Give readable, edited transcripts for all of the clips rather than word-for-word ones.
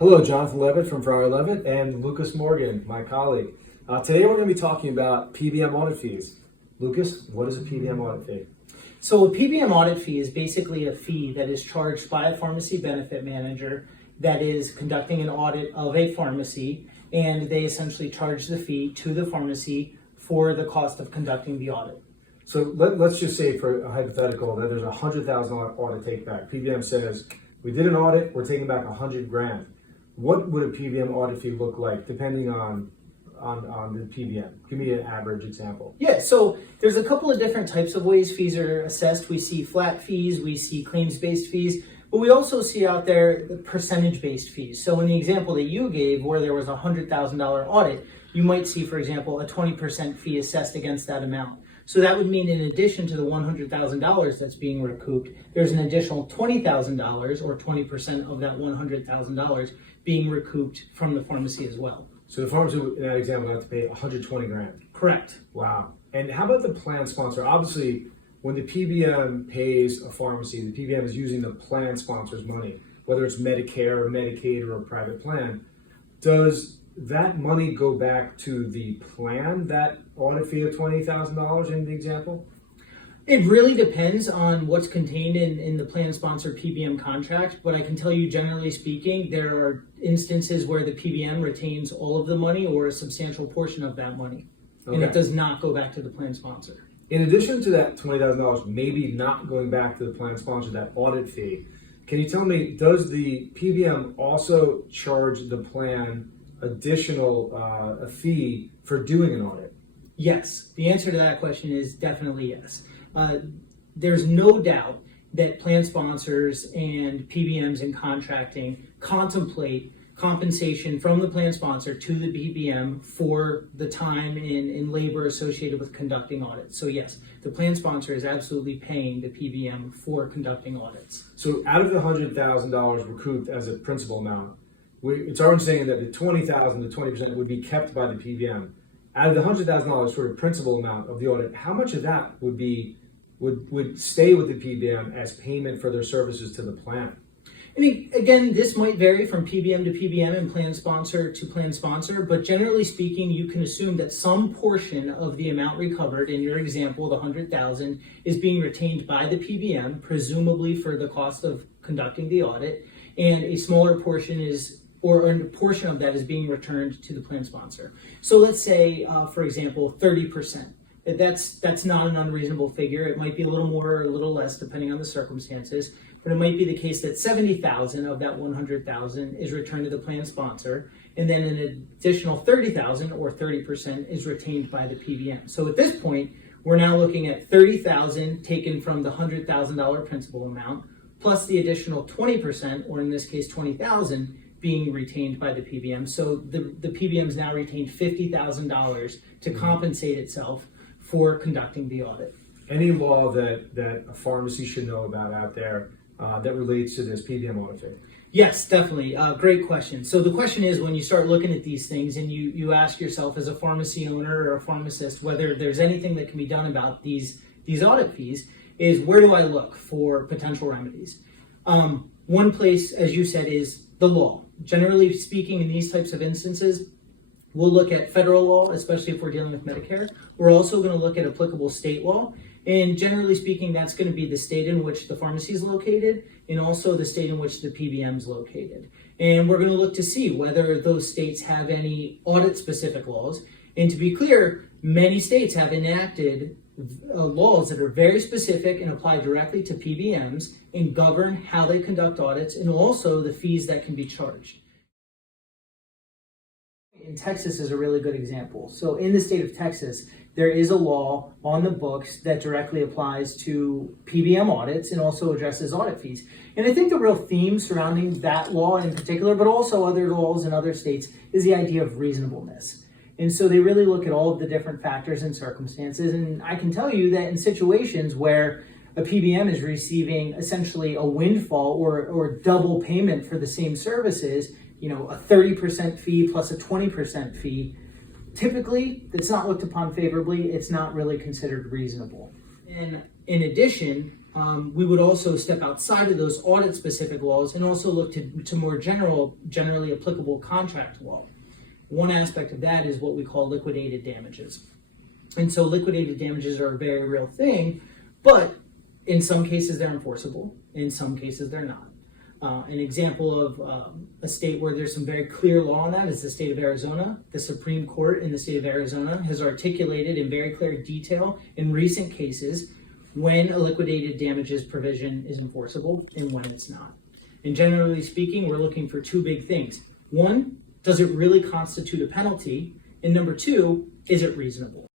Hello, Jonathan Levitt from Friar Levitt and Lucas Morgan, my colleague. Today we're going to be talking about PBM audit fees. Lucas, what is a PBM audit fee? So a PBM audit fee is basically a fee that is charged by a pharmacy benefit manager that is conducting an audit of a pharmacy, and they essentially charge the fee to the pharmacy for the cost of conducting the audit. So let's just say, for a hypothetical, that there's a $100,000 audit take back. PBM says, we did an audit, we're taking back $100,000. What would a PBM audit fee look like depending on the PBM? Give me an average example. Yeah, so there's a couple of different types of ways fees are assessed. We see flat fees, we see claims-based fees, but we also see out there the percentage-based fees. So in the example that you gave, where there was a $100,000 audit, you might see, for example, a 20% fee assessed against that amount. So that would mean, in addition to the $100,000 that's being recouped, there's an additional $20,000 or 20% of that $100,000 being recouped from the pharmacy as well. So the pharmacy, in that example, would have to pay $120,000. Correct. Wow. And how about the plan sponsor? Obviously, when the PBM pays a pharmacy, the PBM is using the plan sponsor's money, whether it's Medicare or Medicaid or a private plan. Does that money go back to the plan, that audit fee of $20,000 in the example? It really depends on what's contained in the plan sponsor PBM contract, but I can tell you, generally speaking, there are instances where the PBM retains all of the money or a substantial portion of that money, and it does not go back to the plan sponsor. In addition to that $20,000, maybe not going back to the plan sponsor, that audit fee, can you tell me, does the PBM also charge the plan additional a fee for doing an audit? Yes, the answer to that question is definitely yes. There's no doubt that plan sponsors and PBMs in contracting contemplate compensation from the plan sponsor to the PBM for the time and labor associated with conducting audits. So yes, the plan sponsor is absolutely paying the PBM for conducting audits. So out of the $100,000 recouped as a principal amount, it's our understanding that the $20,000 to 20% would be kept by the PBM. Out of the $100,000 sort of principal amount of the audit, how much of that would stay with the PBM as payment for their services to the plan? And again, this might vary from PBM to PBM and plan sponsor to plan sponsor, but generally speaking, you can assume that some portion of the amount recovered in your example, the $100,000, is being retained by the PBM, presumably for the cost of conducting the audit, and a smaller portion or a portion of that is being returned to the plan sponsor. So let's say, for example, 30%. That's not an unreasonable figure. It might be a little more or a little less depending on the circumstances, but it might be the case that 70,000 of that 100,000 is returned to the plan sponsor, and then an additional 30,000 or 30% is retained by the PBM. So at this point, we're now looking at 30,000 taken from the $100,000 principal amount, plus the additional 20%, or in this case 20,000, being retained by the PBM. So the PBM's now retained $50,000 to compensate itself for conducting the audit. Any law that a pharmacy should know about out there that relates to this PBM audit fee? Yes, definitely. Great question. So the question is, when you start looking at these things and you ask yourself as a pharmacy owner or a pharmacist whether there's anything that can be done about these audit fees, is where do I look for potential remedies? One place, as you said, is the law. Generally speaking, in these types of instances, we'll look at federal law, especially if we're dealing with Medicare. We're also going to look at applicable state law. And generally speaking, that's going to be the state in which the pharmacy is located and also the state in which the PBM is located. And we're going to look to see whether those states have any audit-specific laws. And to be clear, many states have enacted laws that are very specific and apply directly to PBMs and govern how they conduct audits and also the fees that can be charged. In Texas is a really good example. So in the state of Texas, there is a law on the books that directly applies to PBM audits and also addresses audit fees. And I think the real theme surrounding that law in particular, but also other laws in other states, is the idea of reasonableness. And so they really look at all of the different factors and circumstances. And I can tell you that in situations where a PBM is receiving essentially a windfall or double payment for the same services, a 30% fee plus a 20% fee, typically it's not looked upon favorably. It's not really considered reasonable. And in addition, We would also step outside of those audit-specific laws and also look to more generally applicable contract law. One aspect of that is what we call liquidated damages. And so liquidated damages are a very real thing, but in some cases they're enforceable, in some cases they're not. An example of a state where there's some very clear law on that is the state of Arizona. The Supreme Court in the state of Arizona has articulated in very clear detail in recent cases when a liquidated damages provision is enforceable and when it's not. And generally speaking, we're looking for two big things. One, does it really constitute a penalty? And number two, is it reasonable?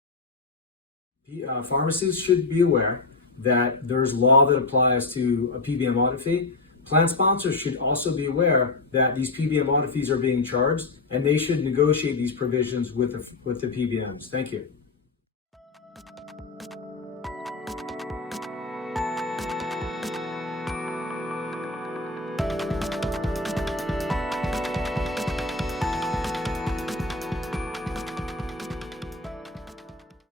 Pharmacies should be aware that there's law that applies to a PBM audit fee. Plan sponsors should also be aware that these PBM audit fees are being charged, and they should negotiate these provisions with the PBMs. Thank you.